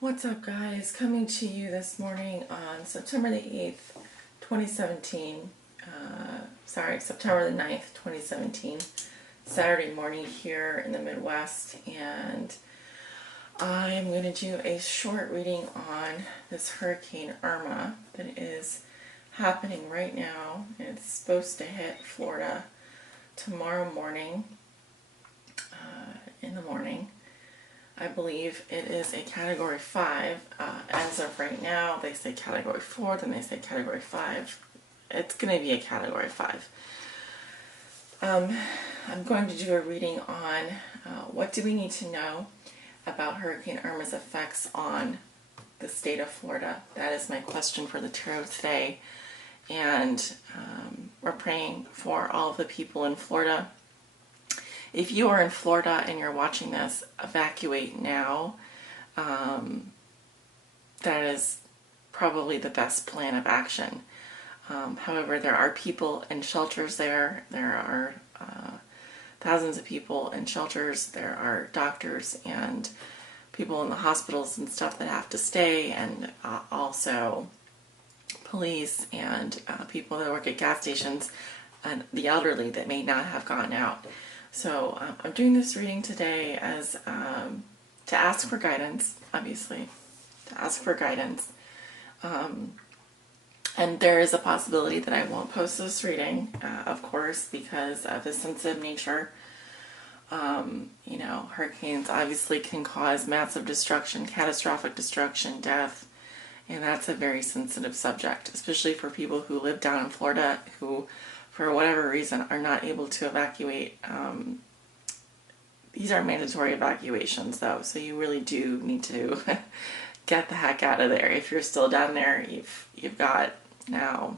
What's up, guys? Coming to you this morning on September the 8th, 2017. September the 9th, 2017. Saturday morning here in the Midwest. And I'm going to do a short reading on this Hurricane Irma that is happening right now. It's supposed to hit Florida tomorrow morning, in the morning. I believe it is a Category 5. As of right now, they say Category 4, then they say Category 5. It's going to be a Category 5. I'm going to do a reading on what do we need to know about Hurricane Irma's effects on the state of Florida. That is my question for the tarot today. And we're praying for all of the people in Florida. If you are in Florida and you're watching this, evacuate now. That is probably the best plan of action. However, there are people in shelters there. There are thousands of people in shelters. There are doctors and people in the hospitals and stuff that have to stay, and also police and people that work at gas stations and the elderly that may not have gone out. So I'm doing this reading today as to ask for guidance, obviously, to ask for guidance. And there is a possibility that I won't post this reading, of course, because of the sensitive nature. Hurricanes obviously can cause massive destruction, catastrophic destruction, death, and that's a very sensitive subject, especially for people who live down in Florida who, for whatever reason, are not able to evacuate. These are mandatory evacuations, though, so you really do need to get the heck out of there. If you're still down there, you've got now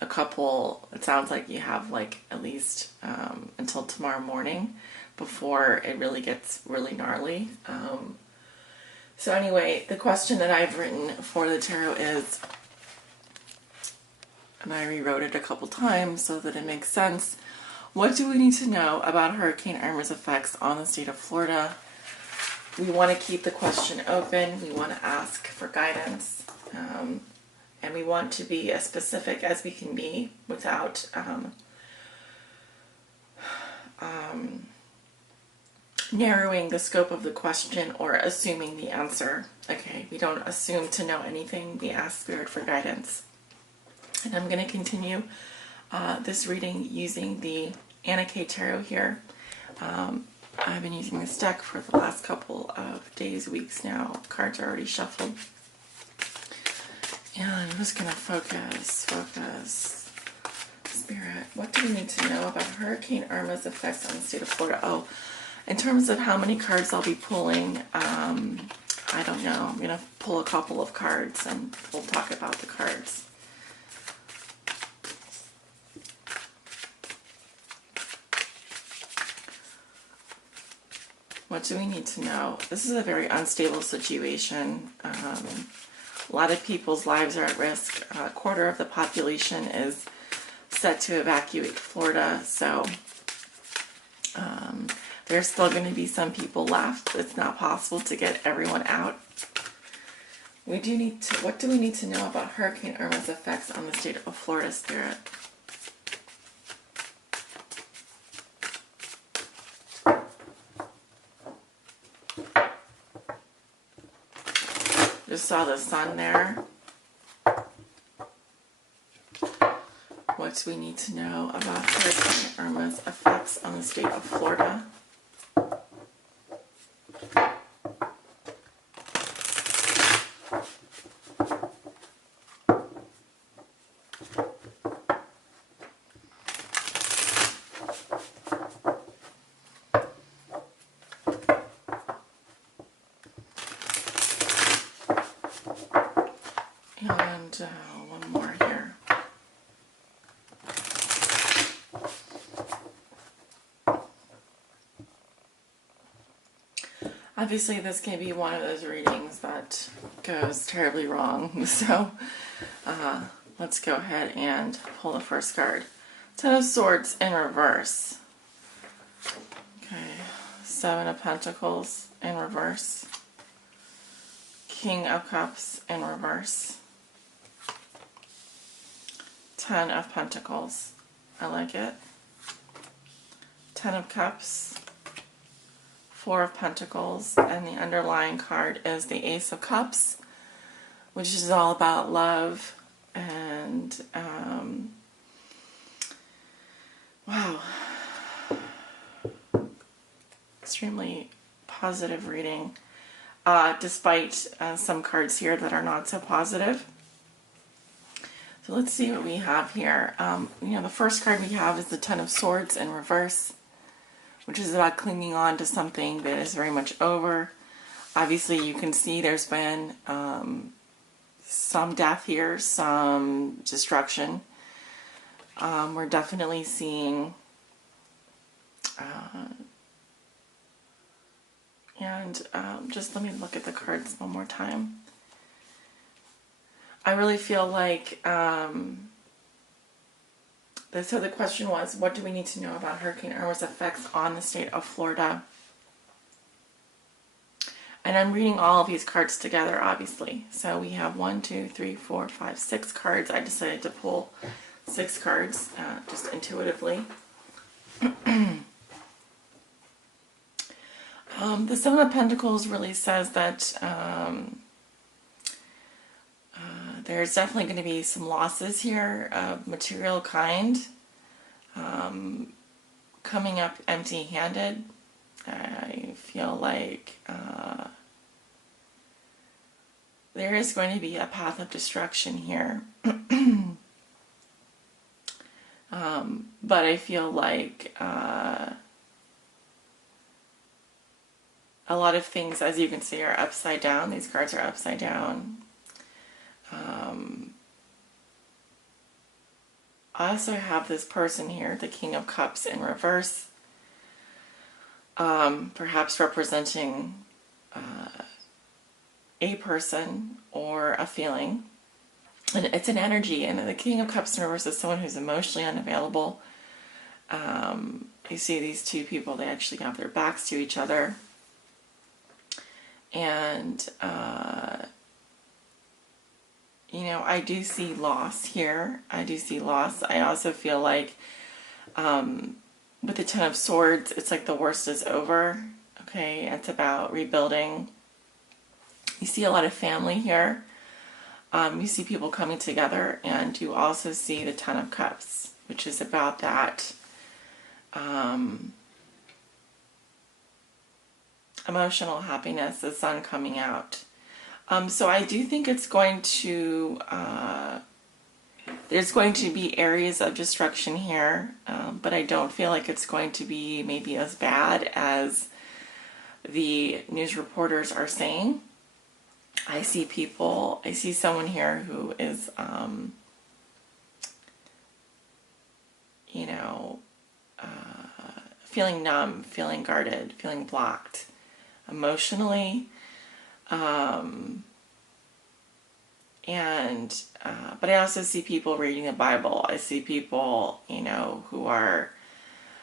a couple. It sounds like you have at least until tomorrow morning before it really gets really gnarly. So anyway, the question that I've written for the tarot is, and I rewrote it a couple times so that it makes sense. What do we need to know about Hurricane Irma's effects on the state of Florida? We want to keep the question open. We want to ask for guidance. And we want to be as specific as we can be without narrowing the scope of the question or assuming the answer. Okay, we don't assume to know anything. We ask Spirit for guidance. And I'm going to continue this reading using the Anna K Tarot here. I've been using this deck for the last couple of days, weeks now. Cards are already shuffled. And I'm just going to focus. Spirit, what do we need to know about Hurricane Irma's effects on the state of Florida? Oh, in terms of how many cards I'll be pulling, I don't know. I'm going to pull a couple of cards and we'll talk about the cards. What do we need to know? This is a very unstable situation. A lot of people's lives are at risk. A quarter of the population is set to evacuate Florida, so there's still going to be some people left. It's not possible to get everyone out. What do we need to know about Hurricane Irma's effects on the state of Florida, Spirit? Just saw the sun there. What do we need to know about Hurricane Irma's effects on the state of Florida? And one more here. Obviously, this can be one of those readings that goes terribly wrong. So let's go ahead and pull the first card. Ten of Swords in reverse. Okay, Seven of Pentacles in reverse. King of Cups in reverse. 10 of Pentacles. I like it. 10 of Cups. 4 of Pentacles. And the underlying card is the Ace of Cups, which is all about love and, wow. Extremely positive reading, despite some cards here that are not so positive. So let's see what we have here. The first card we have is the Ten of Swords in reverse, which is about clinging on to something that is very much over. Obviously, you can see there's been some death here, some destruction. We're definitely seeing just let me look at the cards one more time. I really feel like, so the question was, what do we need to know about Hurricane Irma's effects on the state of Florida? And I'm reading all of these cards together, obviously. So we have 1, 2, 3, 4, 5, 6 cards. I decided to pull 6 cards, just intuitively. The Seven of Pentacles really says that there's definitely going to be some losses here of material kind. Coming up empty-handed. I feel like there is going to be a path of destruction here. But I feel like a lot of things, as you can see, are upside down. These cards are upside down. I also have this person here, the King of Cups in reverse, perhaps representing a person or a feeling. And it's an energy, and the King of Cups in reverse is someone who's emotionally unavailable. You see these two people, they actually have their backs to each other. And, I do see loss here. I do see loss. I also feel like with the Ten of Swords, it's like the worst is over. Okay, it's about rebuilding. You see a lot of family here. You see people coming together, and you also see the Ten of Cups, which is about that emotional happiness, the sun coming out. So I do think it's going to, there's going to be areas of destruction here, but I don't feel like it's going to be maybe as bad as the news reporters are saying. I see someone here who is, feeling numb, feeling guarded, feeling blocked emotionally. But I also see people reading the Bible. I see people, who are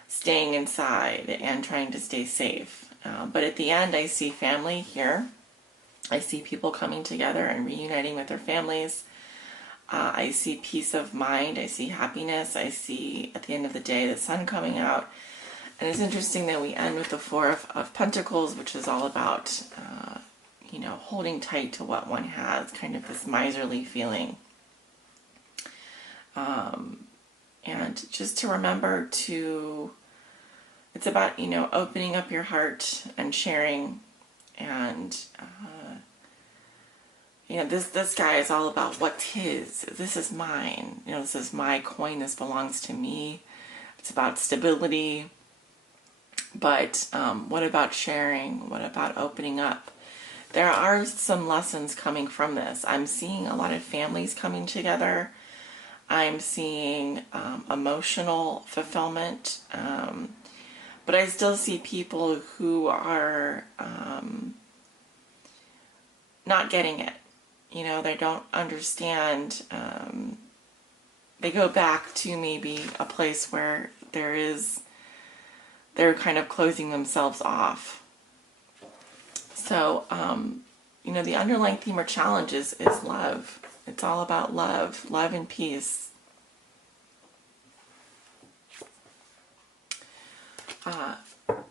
staying inside and trying to stay safe. But at the end, I see family here. I see people coming together and reuniting with their families. I see peace of mind. I see happiness. I see, at the end of the day, the sun coming out. And it's interesting that we end with the Four of Pentacles, which is all about, holding tight to what one has, kind of this miserly feeling. And just to remember it's about, opening up your heart and sharing. And, this guy is all about what's his. This is mine. This is my coin. This belongs to me. It's about stability. But what about sharing? What about opening up? There are some lessons coming from this. I'm seeing a lot of families coming together. I'm seeing emotional fulfillment. But I still see people who are not getting it. They don't understand. They go back to maybe a place where they're kind of closing themselves off. So, you know, the underlying theme or challenge is love. It's all about love, love and peace.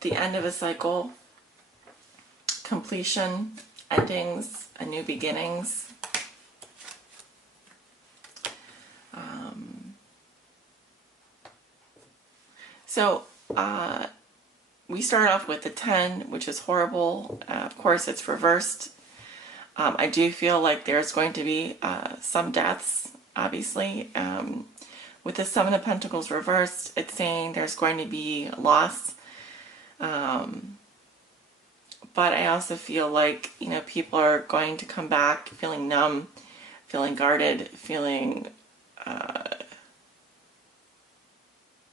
The end of a cycle, completion, endings, and new beginnings. So we start off with the 10, which is horrible. Of course, it's reversed. I do feel like there's going to be some deaths, obviously. With the 7 of Pentacles reversed, it's saying there's going to be loss. But I also feel like, you know, people are going to come back feeling numb, feeling guarded, feeling,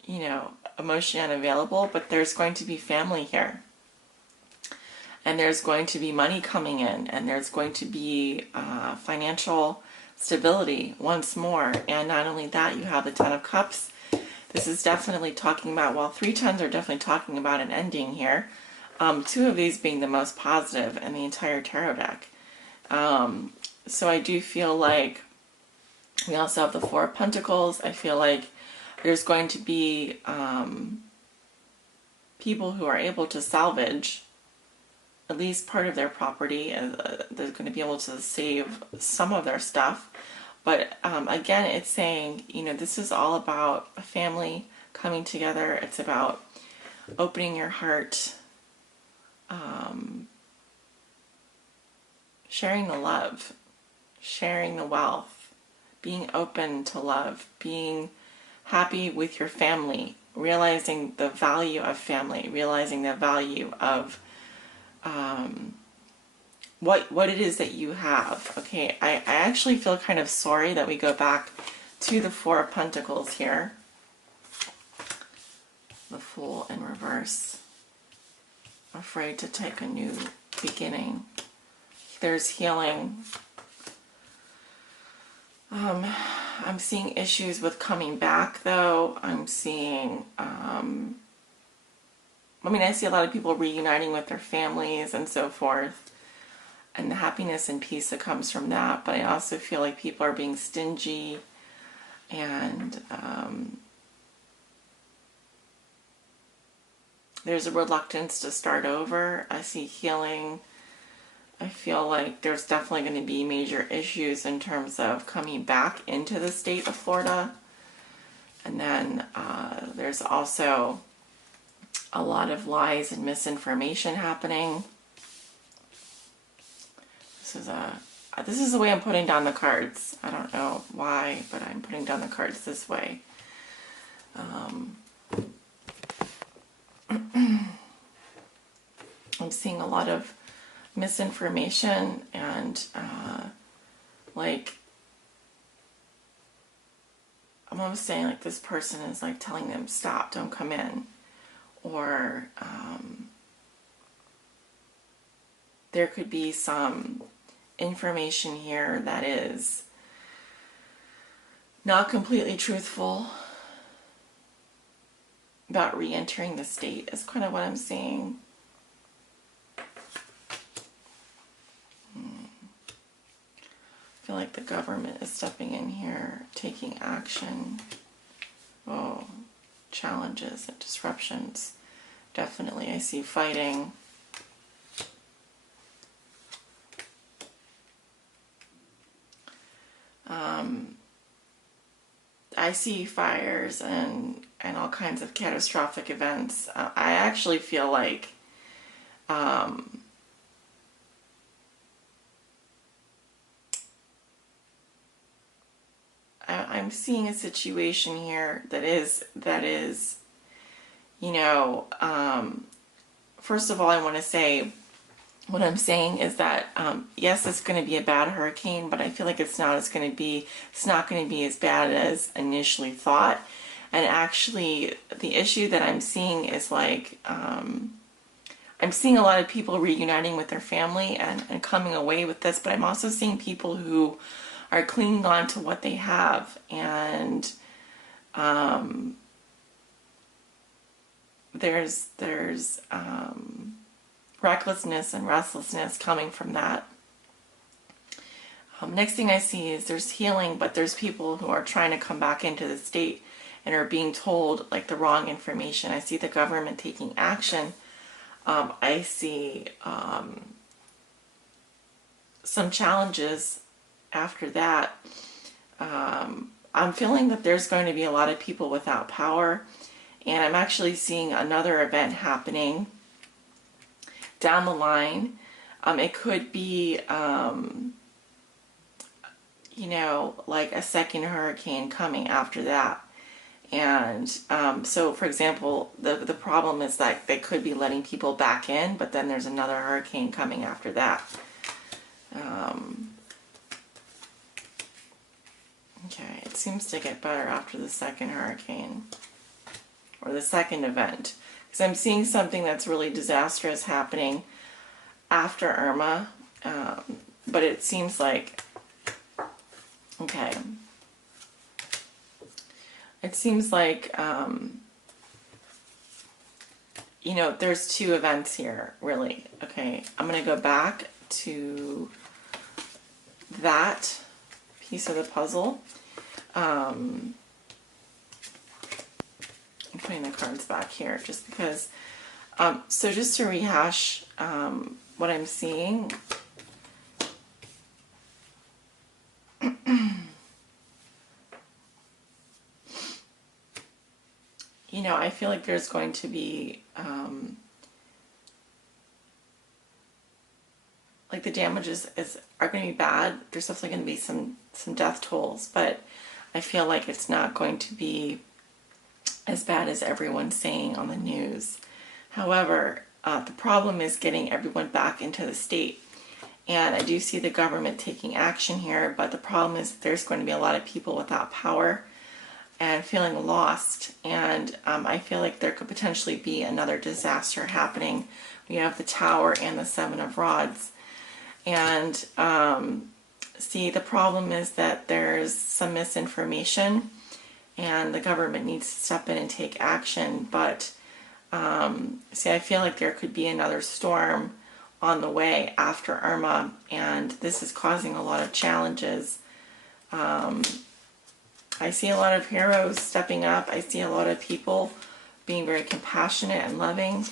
you know, emotionally unavailable. But there's going to be family here. And there's going to be money coming in. And there's going to be financial stability once more. And not only that, you have the 10 of Cups. This is definitely talking about, well, 3 10s are definitely talking about an ending here. 2 of these being the most positive in the entire tarot deck. So I do feel like we also have the 4 of Pentacles. I feel like there's going to be people who are able to salvage at least part of their property. They're going to be able to save some of their stuff. But again, it's saying, you know, this is all about a family coming together. It's about opening your heart, sharing the love, sharing the wealth, being open to love, being happy with your family, realizing the value of family, realizing the value of what it is that you have. Okay, I actually feel kind of sorry that we go back to the 4 of Pentacles here. The Fool in reverse. Afraid to take a new beginning. There's healing. I'm seeing issues with coming back, though. I'm seeing, I see a lot of people reuniting with their families and so forth, and the happiness and peace that comes from that. But I also feel like people are being stingy, and there's a reluctance to start over. I see healing. I feel like there's definitely going to be major issues in terms of coming back into the state of Florida. And then there's also a lot of lies and misinformation happening. This is the way I'm putting down the cards. I don't know why, but I'm putting down the cards this way. I'm seeing a lot of misinformation and like I'm almost saying like this person is like telling them stop, don't come in, or there could be some information here that is not completely truthful about re-entering the state is kind of what I'm seeing. I feel like the government is stepping in here, taking action. Oh, challenges and disruptions. Definitely, I see fighting. I see fires and all kinds of catastrophic events. I actually feel like I'm seeing a situation here that is, you know, first of all, I want to say what I'm saying is that, yes, it's going to be a bad hurricane, but I feel like it's not going to be as bad as initially thought. And actually, the issue that I'm seeing is like, I'm seeing a lot of people reuniting with their family and coming away with this, but I'm also seeing people who are clinging on to what they have, and there's recklessness and restlessness coming from that. Next thing I see is there's healing, but there's people who are trying to come back into the state and are being told like the wrong information. I see the government taking action. I see some challenges after that. I'm feeling that there's going to be a lot of people without power, and I'm actually seeing another event happening down the line. It could be, you know, like a second hurricane coming after that. And so, for example, the problem is that they could be letting people back in, but then there's another hurricane coming after that. Okay, it seems to get better after the second hurricane, or the second event. Because I'm seeing something that's really disastrous happening after Irma, but it seems like, okay, it seems like, you know, there's two events here, really. Okay, I'm going to go back to that piece of the puzzle. I'm putting the cards back here just because, so just to rehash what I'm seeing, you know, I feel like there's going to be, like the damages are going to be bad. There's definitely going to be some death tolls, but I feel like it's not going to be as bad as everyone's saying on the news. However, the problem is getting everyone back into the state. And I do see the government taking action here, but the problem is there's going to be a lot of people without power and feeling lost. And I feel like there could potentially be another disaster happening. We have the Tower and the Seven of Rods. And see, the problem is that there's some misinformation and the government needs to step in and take action. But see, I feel like there could be another storm on the way after Irma, and this is causing a lot of challenges. I see a lot of heroes stepping up. I see a lot of people being very compassionate and loving.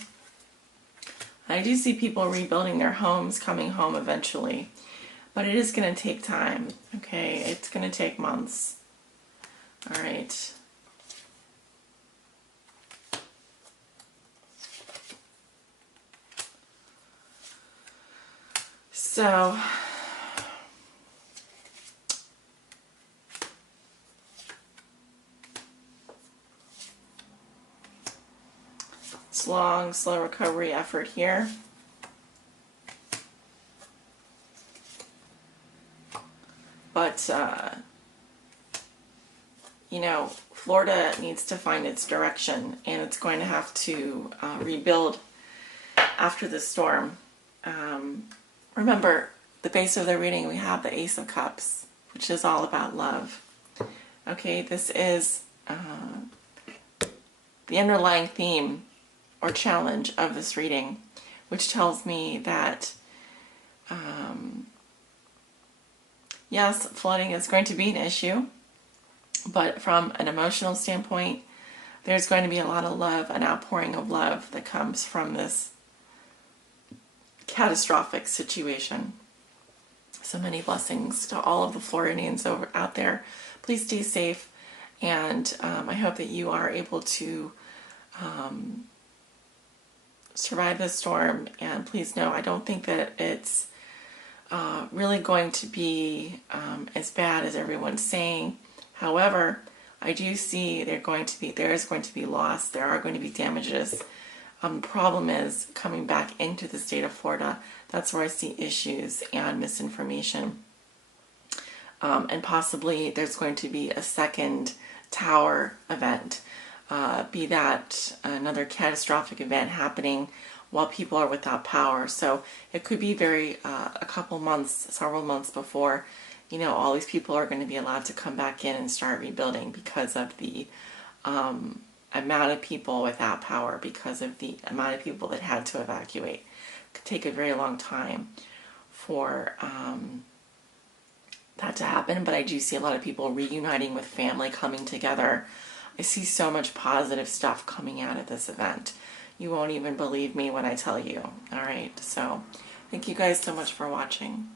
I do see people rebuilding their homes, coming home eventually. But it is going to take time, okay? It's going to take months. All right. So, it's long, slow recovery effort here. But, you know, Florida needs to find its direction, and it's going to have to rebuild after the storm. Remember, the base of the reading, we have the Ace of Cups, which is all about love. Okay, this is the underlying theme or challenge of this reading, which tells me that yes, flooding is going to be an issue, but from an emotional standpoint, there's going to be a lot of love, an outpouring of love that comes from this catastrophic situation. So many blessings to all of the Floridians out there. Please stay safe, and I hope that you are able to survive this storm. And please know, I don't think that it's really going to be as bad as everyone's saying. However, I do see there is going to be loss. There are going to be damages. Problem is coming back into the state of Florida. That's where I see issues and misinformation. And possibly there's going to be a second tower event. Be that another catastrophic event happening while people are without power. So it could be a couple months, several months before, you know, all these people are going to be allowed to come back in and start rebuilding because of the amount of people without power, because of the amount of people that had to evacuate. It could take a very long time for that to happen, but I do see a lot of people reuniting with family, coming together. I see so much positive stuff coming out of this event. You won't even believe me when I tell you. All right, so thank you guys so much for watching.